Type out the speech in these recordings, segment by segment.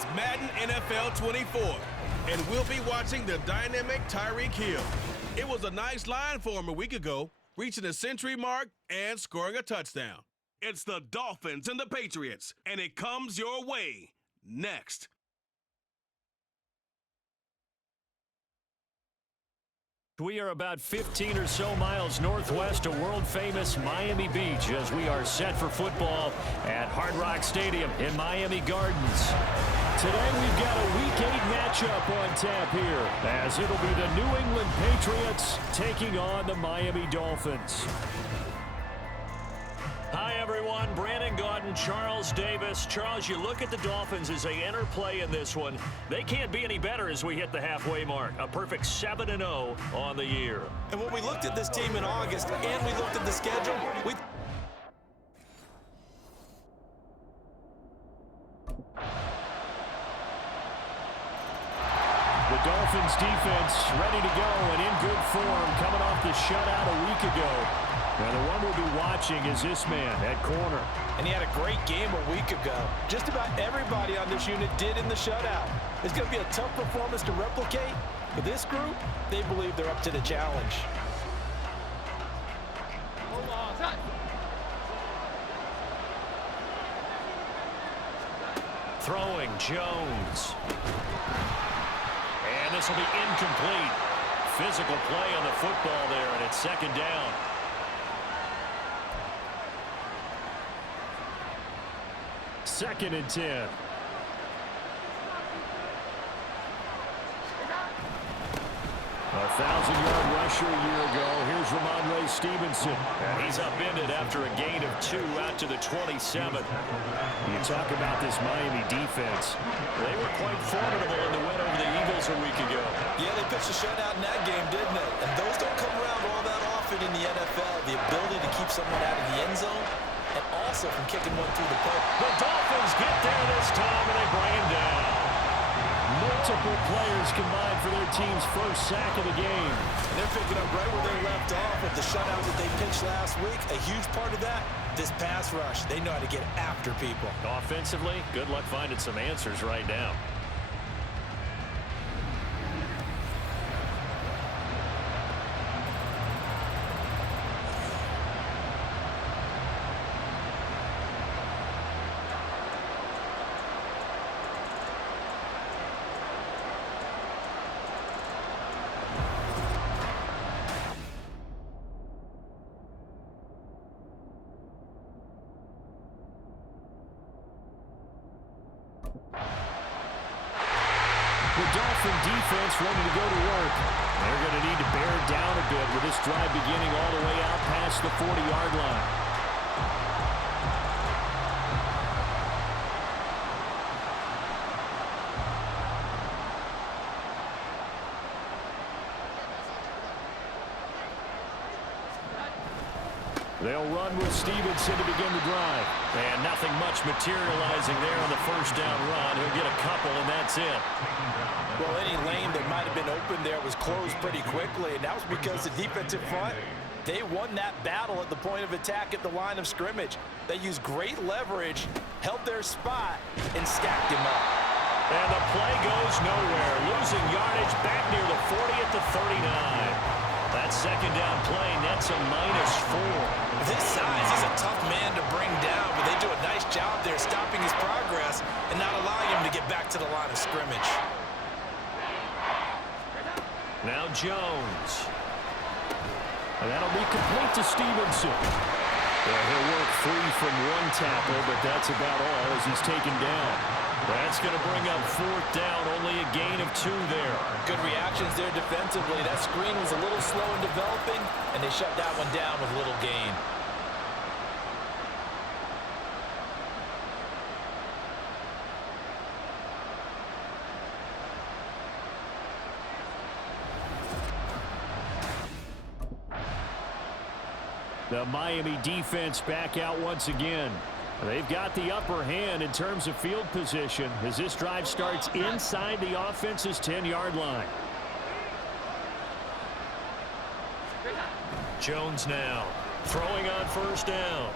It's Madden NFL 24, and we'll be watching the dynamic Tyreek Hill. It was a nice line for him a week ago, reaching the century mark and scoring a touchdown. It's the Dolphins and the Patriots, and it comes your way next. We are about 15 or so miles northwest of world-famous Miami Beach as we are set for football at Hard Rock Stadium in Miami Gardens. Today we've got a Week 8 matchup on tap here as it'll be the New England Patriots taking on the Miami Dolphins. Hi, everyone. Brandon Gaudin, Charles Davis. Charles, you look at the Dolphins as they enter play in this one. They can't be any better as we hit the halfway mark. A perfect 7-0 on the year. And when we looked at this team in August and we looked at the schedule, The Dolphins defense ready to go and in good form coming off the shutout a week ago. Now the one we'll be watching is this man at corner. And he had a great game a week ago. Just about everybody on this unit did in the shutout. It's going to be a tough performance to replicate, but this group, they believe they're up to the challenge. Throwing Jones. And this will be incomplete. Physical play on the football there, and it's second down. Second and 10. A 1,000-yard rusher a year ago. Here's Ramondre Stevenson. And he's upended after a gain of 2 out to the 27. You talk about this Miami defense. They were quite formidable in the win over the Eagles a week ago. Yeah, they pitched a shutout in that game, didn't they? And those don't come around all that often in the NFL. The ability to keep someone out of the end zone and also from kicking one through the post. The Dolphins get there this time, and they bring him down. Multiple players combined for their team's first sack of the game. And they're picking up right where they left off with the shutout that they pitched last week. A huge part of that, this pass rush. They know how to get after people. Offensively, good luck finding some answers right now. The Dolphin defense ready to go to work. They're going to need to bear down a bit with this drive beginning all the way out past the 40-yard line. They'll run with Stevenson to begin the drive. And nothing much materializing there on the first down run. He'll get a couple, and that's it. Well, any lane that might have been open there was closed pretty quickly, and that was because the defensive front, they won that battle at the point of attack at the line of scrimmage. They used great leverage, held their spot, and stacked him up. And the play goes nowhere. Losing yardage back near the 40 at the 39. That second down play nets a -4. This size, he's a tough man to bring down, but they do a nice job there stopping his progress and not allowing him to get back to the line of scrimmage. Now Jones. And that'll be complete to Stevenson. Well, he'll work free from one tackle, but that's about all as he's taken down. That's going to bring up fourth down, only a gain of 2 there. Good reactions there defensively. That screen was a little slow in developing, and they shut that one down with little gain. The Miami defense back out once again. They've got the upper hand in terms of field position as this drive starts inside the offense's 10-yard line. Jones now throwing on first down.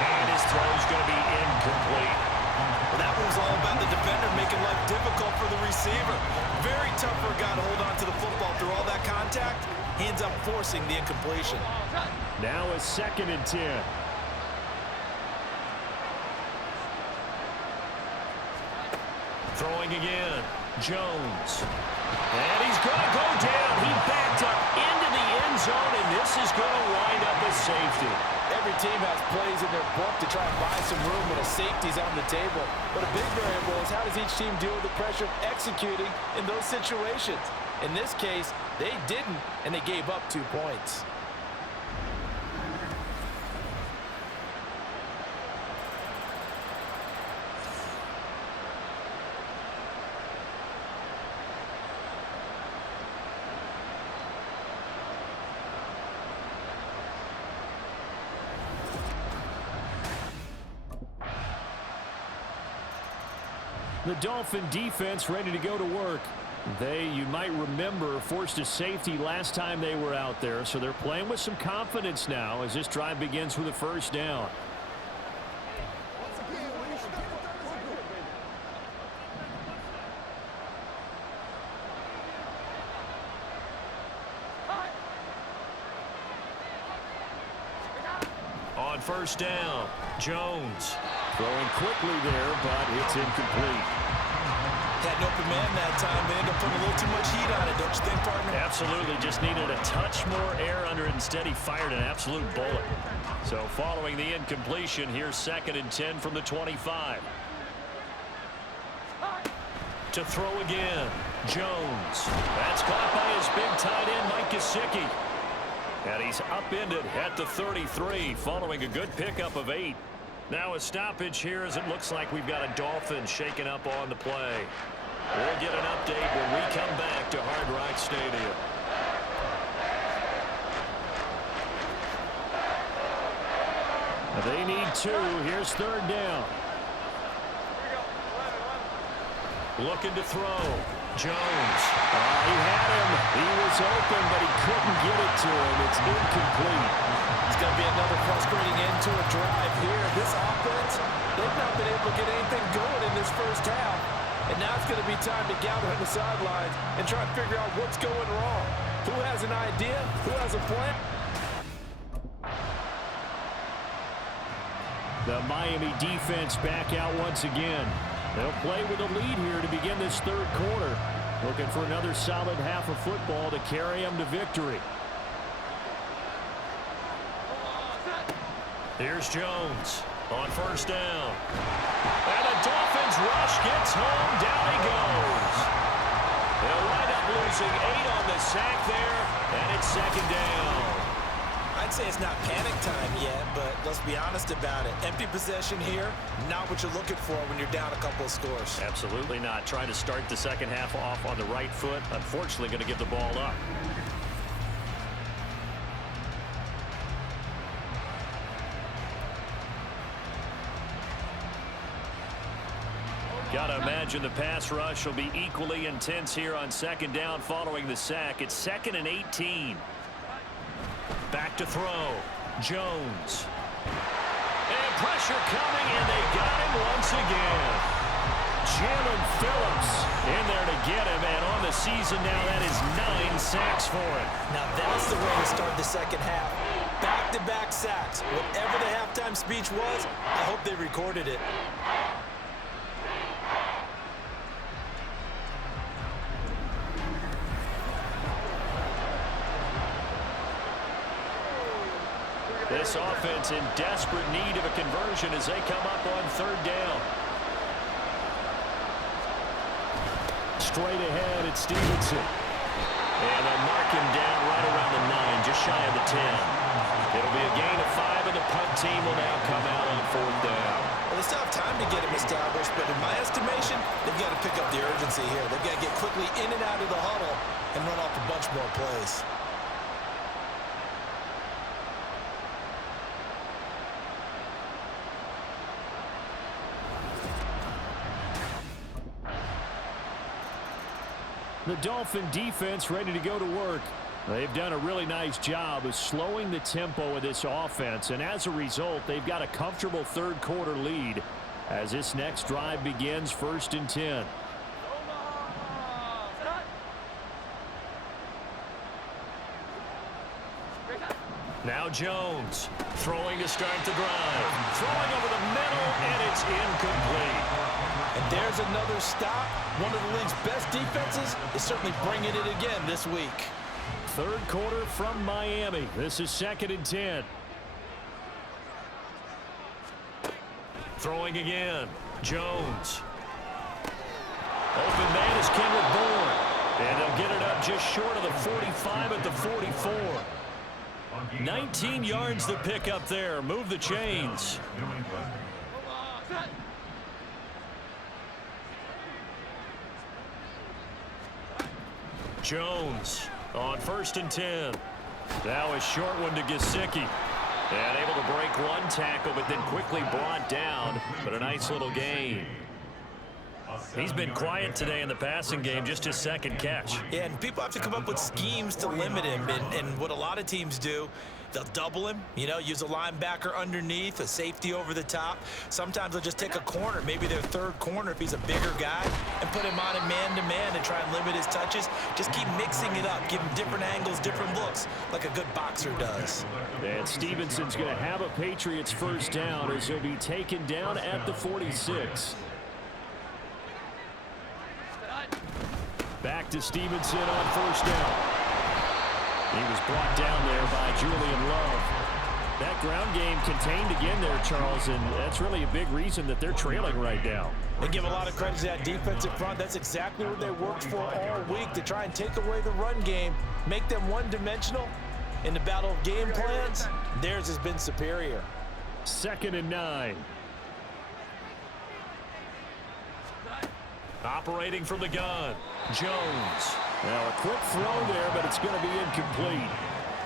And his throw is going to be incomplete. Well, that was all about the defender making life difficult for the receiver. Very tough for a guy to hold on to the football through all that contact. He ends up forcing the incompletion. Now a 2nd and 10. Throwing again. Jones. And he's going to go down. He backed up into the end zone, and this is going to wind up a safety. Every team has plays in their book to try and buy some room when a safety's on the table. But a big variable is how does each team deal with the pressure of executing in those situations. In this case, they didn't, and they gave up 2 points. The Dolphin defense ready to go to work. They, you might remember, forced a safety last time they were out there, so they're playing with some confidence now as this drive begins with a 1st down. On 1st down, Jones throwing quickly there, but it's incomplete. Had an open man that time. They end up putting a little too much heat on it, don't you think, partner? Absolutely. Just needed a touch more air under it. Instead, he fired an absolute bullet. So following the incompletion, here's 2nd and 10 from the 25. To throw again. Jones. That's caught by his big tight end, Mike Gesicki. And he's upended at the 33 following a good pickup of 8. Now a stoppage here as it looks like we've got a Dolphins shaking up on the play. We'll get an update when we come back to Hard Rock Stadium. They need 2. Here's 3rd down. Looking to throw. Jones. He had him. He was open, but he couldn't get it to him. It's incomplete. It's going to be another frustrating end to a drive here. This offense, they've not been able to get anything going in this 1st half. And now it's going to be time to gather on the sidelines and try and figure out what's going wrong. Who has an idea? Who has a plan? The Miami defense back out once again. They'll play with a lead here to begin this 3rd quarter. Looking for another solid half of football to carry them to victory. Here's Jones on 1st down. And the Dolphins rush gets home. Down he goes. They'll wind up losing 8 on the sack there, and it's 2nd down. I'd say it's not panic time yet, but let's be honest about it. Empty possession here, not what you're looking for when you're down a couple of scores. Absolutely not. Trying to start the 2nd half off on the right foot. Unfortunately, going to give the ball up. Got to imagine the pass rush will be equally intense here on 2nd down following the sack. It's 2nd and 18. Back to throw. Jones. And pressure coming, and they got him once again. Jalen Phillips in there to get him, and on the season now, that is 9 sacks for him. Now that's the way to start the 2nd half. Back-to-back sacks. Whatever the halftime speech was, I hope they recorded it. This offense in desperate need of a conversion as they come up on 3rd down. Straight ahead, it's Stevenson. And they'll mark him down right around the 9, just shy of the 10. It'll be a gain of 5, and the punt team will now come out on 4th down. Well, they still have time to get him established, but in my estimation, they've got to pick up the urgency here. They've got to get quickly in and out of the huddle and run off a bunch more plays. The Dolphin defense ready to go to work. They've done a really nice job of slowing the tempo of this offense, and as a result, they've got a comfortable 3rd quarter lead. as this next drive begins 1st and 10. Now Jones throwing to start the drive. Throwing over the middle, and it's incomplete. And there's another stop. One of the league's best defenses is certainly bringing it again this week. 3rd quarter from Miami. This is 2nd and 10. Throwing again. Jones. Open man is Kendrick Bourne. And they'll get it up just short of the 45 at the 44. 19 yards to pick up there. Move the chains. Jones on 1st and 10. Now a short one to Gesicki. And able to break one tackle, but then quickly brought down. But a nice little gain. He's been quiet today in the passing game, just his 2nd catch. Yeah, and people have to come up with schemes to limit him. And what a lot of teams do, they'll double him, use a linebacker underneath, a safety over the top. Sometimes they'll just take a corner, maybe their 3rd corner if he's a bigger guy, and put him on a man-to-man and try and limit his touches. Just keep mixing it up, give him different angles, different looks, like a good boxer does. And Stevenson's going to have a Patriots 1st down as he'll be taken down at the 46. Back to Stevenson on 1st down. He was brought down there by Julian Love. That ground game contained again there, Charles, and that's really a big reason that they're trailing right now. They give a lot of credit to that defensive front. That's exactly what they worked for all week, to try and take away the run game, make them one-dimensional. In the battle of game plans, theirs has been superior. 2nd and 9. Operating from the gun, Jones. Now a quick throw there, but it's going to be incomplete.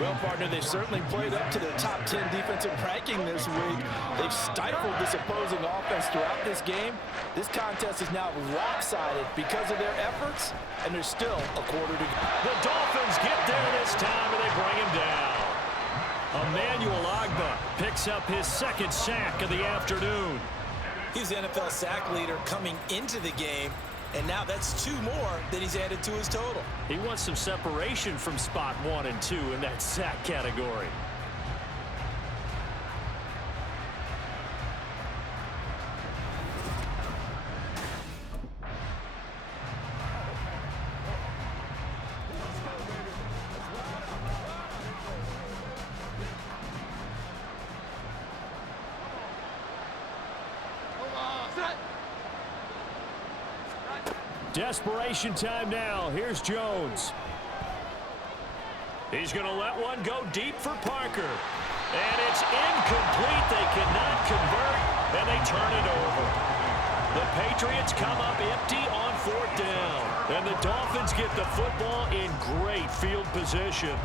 Well, partner, they've certainly played up to their top 10 defensive ranking this week. They've stifled this opposing offense throughout this game. This contest is now lopsided because of their efforts, and there's still a quarter to go. The Dolphins get there this time, and they bring him down. Emmanuel Ogbah picks up his 2nd sack of the afternoon. He's the NFL sack leader coming into the game, and now that's 2 more that he's added to his total. He wants some separation from spot 1 and 2 in that sack category. Desperation time now. Here's Jones. He's going to let one go deep for Parker. And it's incomplete. They cannot convert, and they turn it over. The Patriots come up empty on 4th down. And the Dolphins get the football in great field position.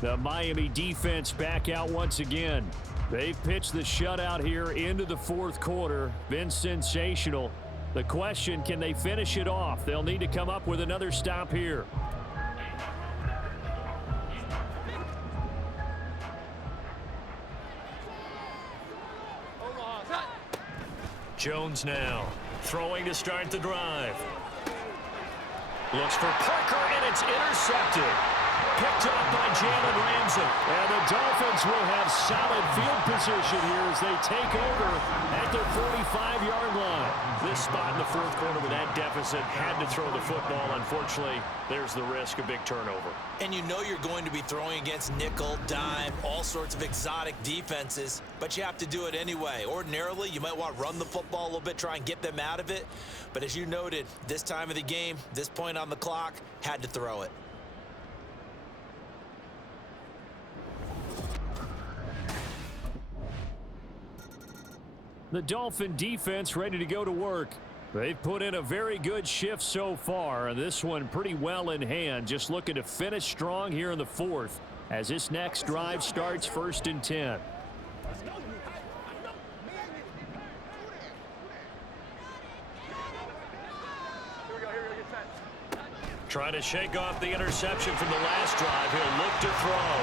The Miami defense back out once again. They've pitched the shutout here into the 4th quarter. Been sensational. The question, can they finish it off? They'll need to come up with another stop here. Jones now throwing to start the drive. Looks for Parker, and it's intercepted. Picked up by Jalen Ramsey. And the Dolphins will have solid field position here as they take over at their 45-yard line. This spot in the 4th quarter with that deficit, had to throw the football. Unfortunately, there's the risk of big turnover. And you know you're going to be throwing against nickel, dime, all sorts of exotic defenses, but you have to do it anyway. Ordinarily, you might want to run the football a little bit, try and get them out of it. But as you noted, this time of the game, this point on the clock, had to throw it. The Dolphin defense ready to go to work. They've put in a very good shift so far, and this one pretty well in hand. Just looking to finish strong here in the 4th as this next drive starts 1st and 10. Trying to shake off the interception from the last drive. He'll look to throw.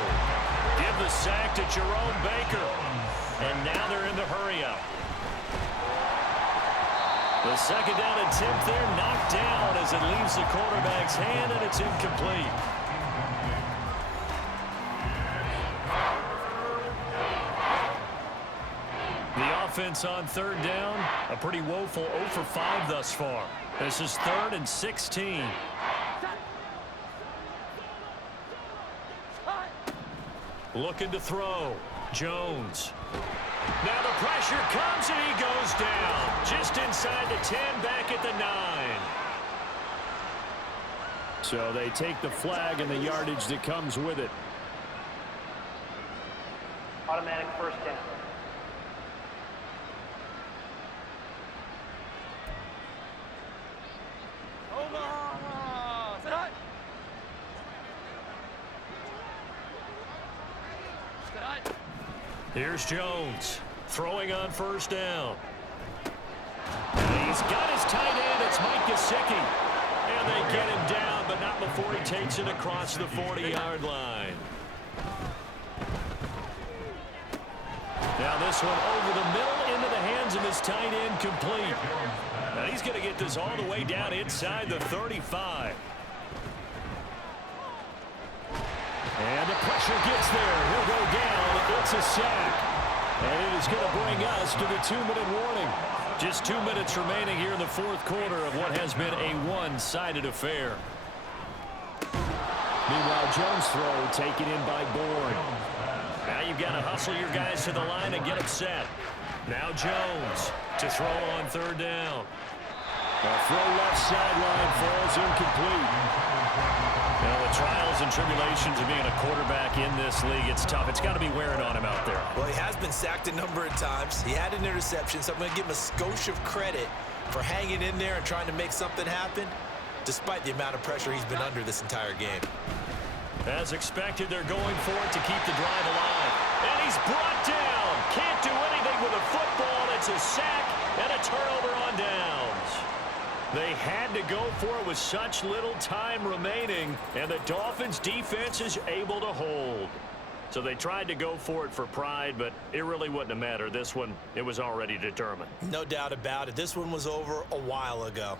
Give the sack to Jerome Baker. And now they're in the hurry-up. The second down attempt there knocked down as it leaves the quarterback's hand, and it's incomplete. The offense on third down, a pretty woeful 0 for 5 thus far. This is 3rd and 16. Looking to throw. Jones. Now the pressure comes and he goes down. Just inside the 10, back at the 9. So they take the flag and the yardage that comes with it. Automatic first down. Here's Jones throwing on first down. And he's got his tight end. It's Mike Gesicki. And they get him down, but not before he takes it across the 40-yard line. Now this one over the middle into the hands of his tight end, complete. Now he's going to get this all the way down inside the 35. And the pressure gets there. He'll go down. It's a sack. And it is going to bring us to the 2-minute warning. Just 2 minutes remaining here in the fourth quarter of what has been a one-sided affair. Meanwhile, Jones' throw taken in by Bourne. Now you've got to hustle your guys to the line and get them set. Now Jones to throw on third down. The throw left sideline falls incomplete. Now, the trials and tribulations of being a quarterback in this league, it's tough. It's got to be wearing on him out there. Well, he has been sacked a number of times. He had an interception, so I'm going to give him a skosh of credit for hanging in there and trying to make something happen, despite the amount of pressure he's been under this entire game. As expected, they're going for it to keep the drive alive. And he's brought down. Can't do anything with a football. It's a sack and a turnover on downs. They had to go for it with such little time remaining, and the Dolphins' defense is able to hold. So they tried to go for it for pride, but it really wouldn't have mattered. This one, it was already determined. No doubt about it. This one was over a while ago.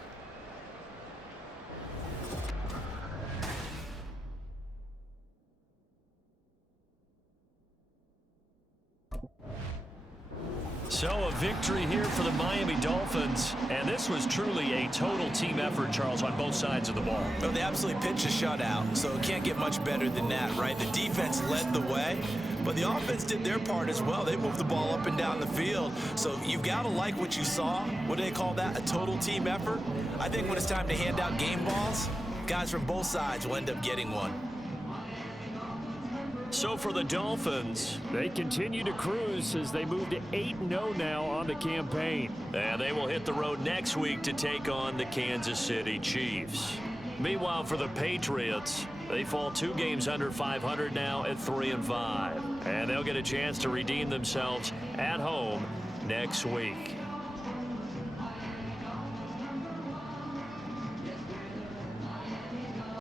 So a victory here for the Miami Dolphins, and this was truly a total team effort, Charles, on both sides of the ball. Well, they absolutely pitched a shutout, so it can't get much better than that, right? The defense led the way, but the offense did their part as well. They moved the ball up and down the field, so you've got to like what you saw. What do they call that? A total team effort? I think when it's time to hand out game balls, guys from both sides will end up getting one. So for the Dolphins, they continue to cruise as they move to 8-0 now on the campaign. And they will hit the road next week to take on the Kansas City Chiefs. Meanwhile, for the Patriots, they fall 2 games under 500 now at 3-5. And they'll get a chance to redeem themselves at home next week.